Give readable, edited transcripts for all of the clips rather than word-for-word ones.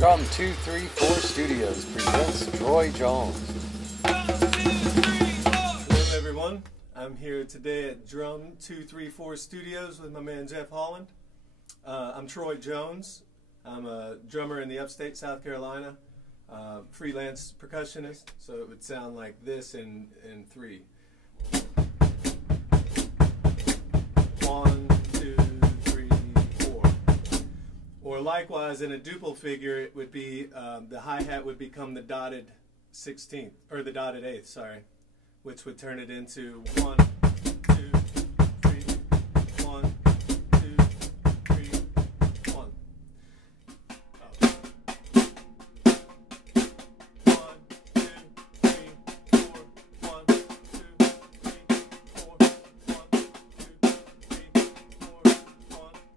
Drum234 Studios presents Troy Jones. Hello everyone, I'm here today at Drum234 Studios with my man Jeff Holland. I'm Troy Jones. I'm a drummer in the upstate South Carolina, freelance percussionist, so it would sound like this in three. 1, 2, 3, 4. Or likewise, in a duple figure, it would be the hi-hat would become the dotted 16th, or the dotted 8th, sorry, which would turn it into 1, 2, 3, 1, 2, 3, 1. 1, 2, 3, 4, 1, 2, 3, 4, 1, 2, 3, 4, 1, 2, 3, 4, 1, 2,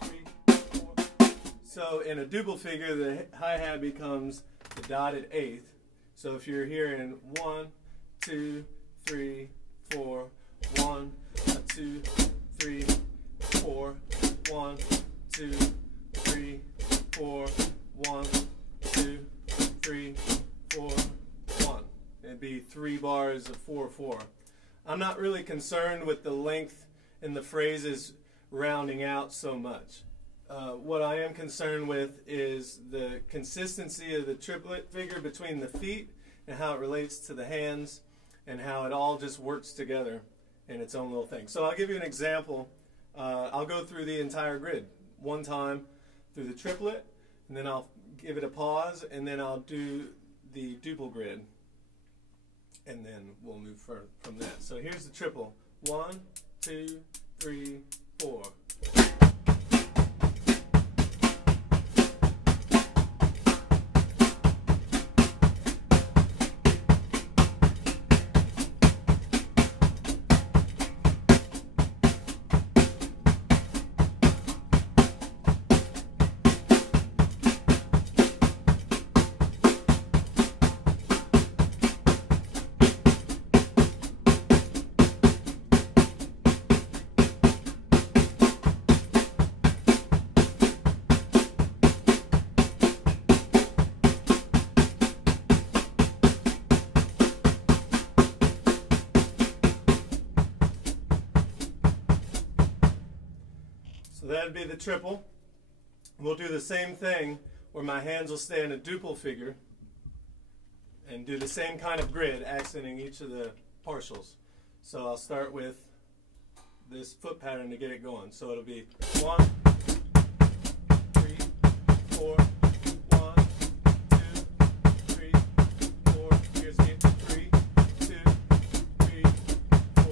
3, 4. So in a duple figure, the hi-hat becomes the dotted 8th. So if you're hearing 1, 2, 3, 4, 1, 2, 3, 4, 1, 2, 3, 4, 1, 2, 3, 4, 1. It'd be 3 bars of 4/4. I'm not really concerned with the length in the phrases rounding out so much. What I am concerned with is the consistency of the triplet figure between the feet and how it relates to the hands and how it all just works together in its own little thing. So I'll give you an example. I'll go through the entire grid one time through the triplet, and then I'll give it a pause, and then I'll do the duple grid, and then we'll move from that. So here's the triple. 1, 2, 3, 4. So that'd be the triple. We'll do the same thing where my hands will stay in a duple figure and do the same kind of grid, accenting each of the partials. So I'll start with this foot pattern to get it going. So it'll be 1, 3, 4, 1, 2, 3, 4. Here's me. 3, 2, 3, 4.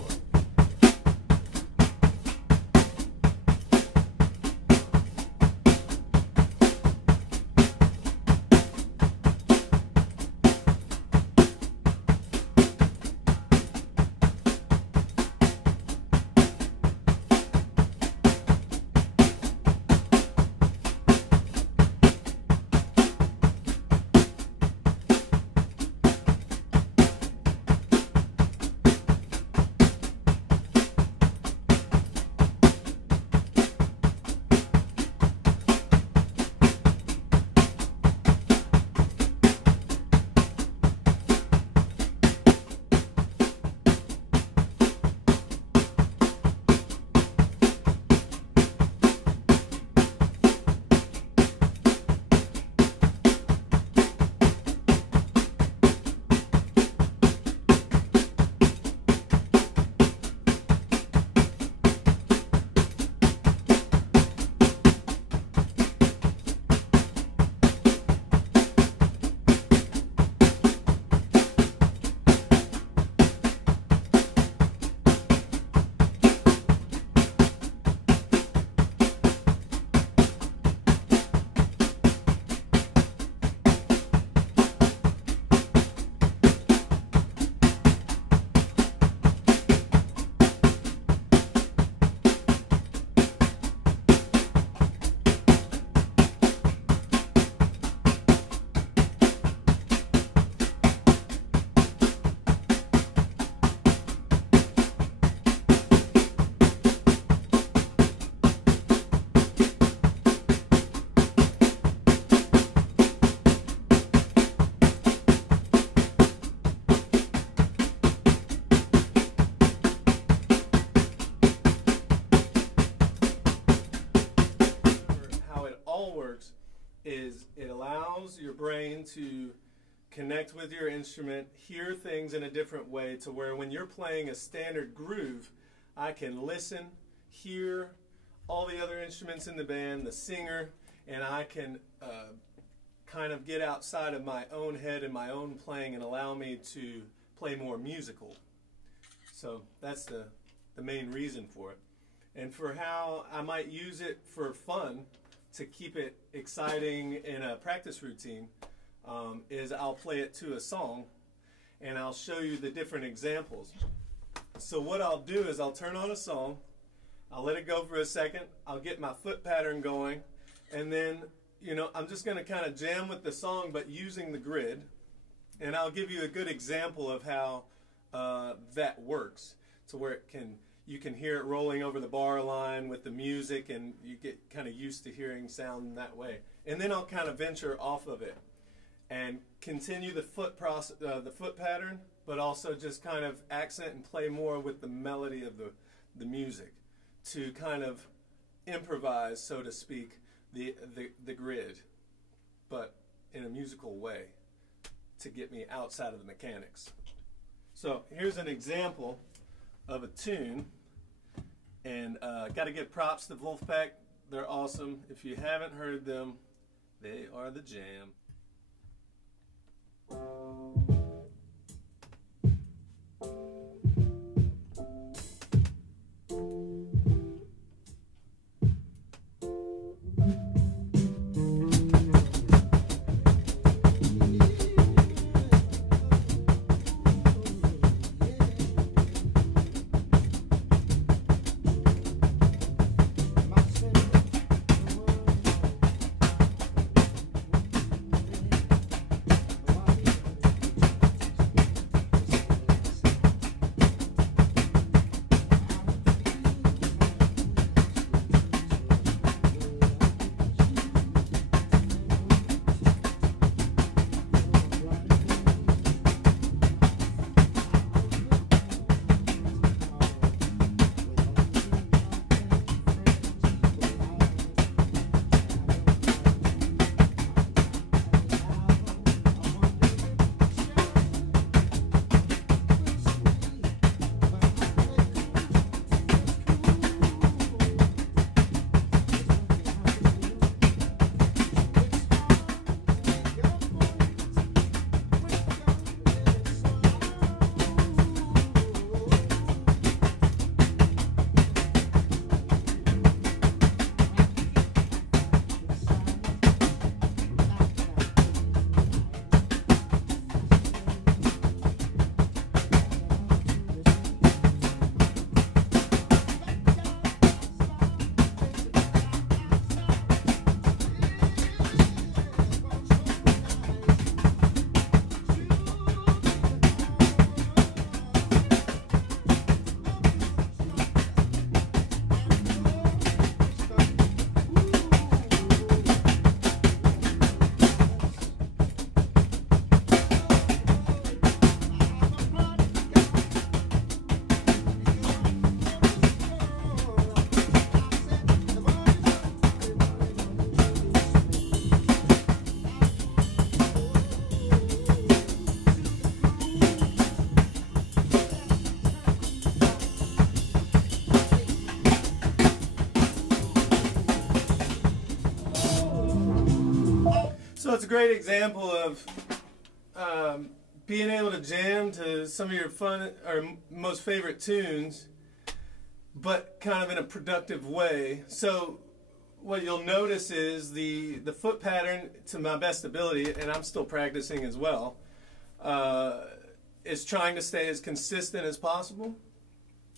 all works is it allows your brain to connect with your instrument, hear things in a different way, to where when you're playing a standard groove, I can listen, hear all the other instruments in the band, the singer, and I can kind of get outside of my own head and my own playing and allow me to play more musical. So that's the main reason for it. And for how I might use it for fun to keep it exciting in a practice routine is I'll play it to a song and I'll show you the different examples. So what I'll do is I'll turn on a song, I'll let it go for a second, I'll get my foot pattern going, and then I'm just going to kind of jam with the song but using the grid, and I'll give you a good example of how that works, to where you can hear it rolling over the bar line with the music, and you get kind of used to hearing sound that way. And then I'll kind of venture off of it and continue the foot pattern, but also just kind of accent and play more with the melody of the music to kind of improvise, so to speak, the grid, but in a musical way to get me outside of the mechanics. So here's an example of a tune, and got to give props to Wolfpack. They're awesome. If you haven't heard them, they are the jam. So it's a great example of being able to jam to some of your fun or most favorite tunes, but kind of in a productive way. So what you'll notice is the foot pattern, to my best ability, and I'm still practicing as well, is trying to stay as consistent as possible,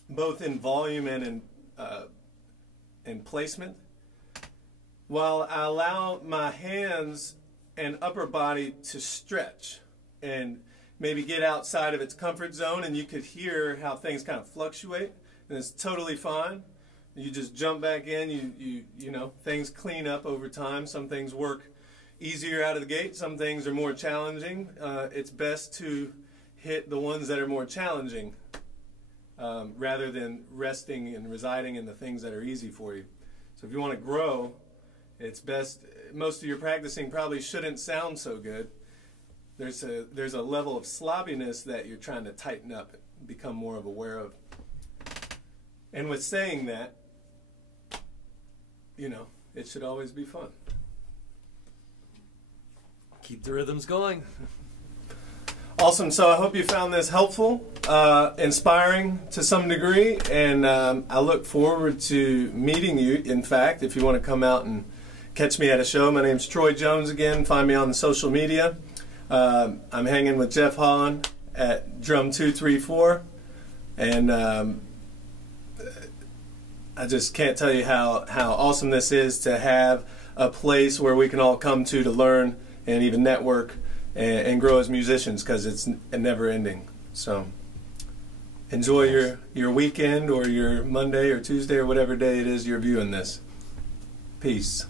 both in volume and in placement, while I allow my hands and upper body to stretch and maybe get outside of its comfort zone, and you could hear how things kind of fluctuate, and it's totally fine. You just jump back in, you know, things clean up over time. Some things work easier out of the gate, some things are more challenging. It's best to hit the ones that are more challenging rather than resting and residing in the things that are easy for you. So if you want to grow It's best, most of your practicing probably shouldn't sound so good. There's a level of sloppiness that you're trying to tighten up and become more aware of. And with saying that, you know, it should always be fun. Keep the rhythms going. Awesome. So I hope you found this helpful, inspiring to some degree, and I look forward to meeting you. In fact, if you want to come out and catch me at a show, my name's Troy Jones again. Find me on the social media. I'm hanging with Jeff Holland at Drum234, and I just can't tell you how awesome this is to have a place where we can all come to learn and even network and grow as musicians, because it's never ending. So enjoy your weekend or your Monday or Tuesday or whatever day it is you're viewing this. Peace.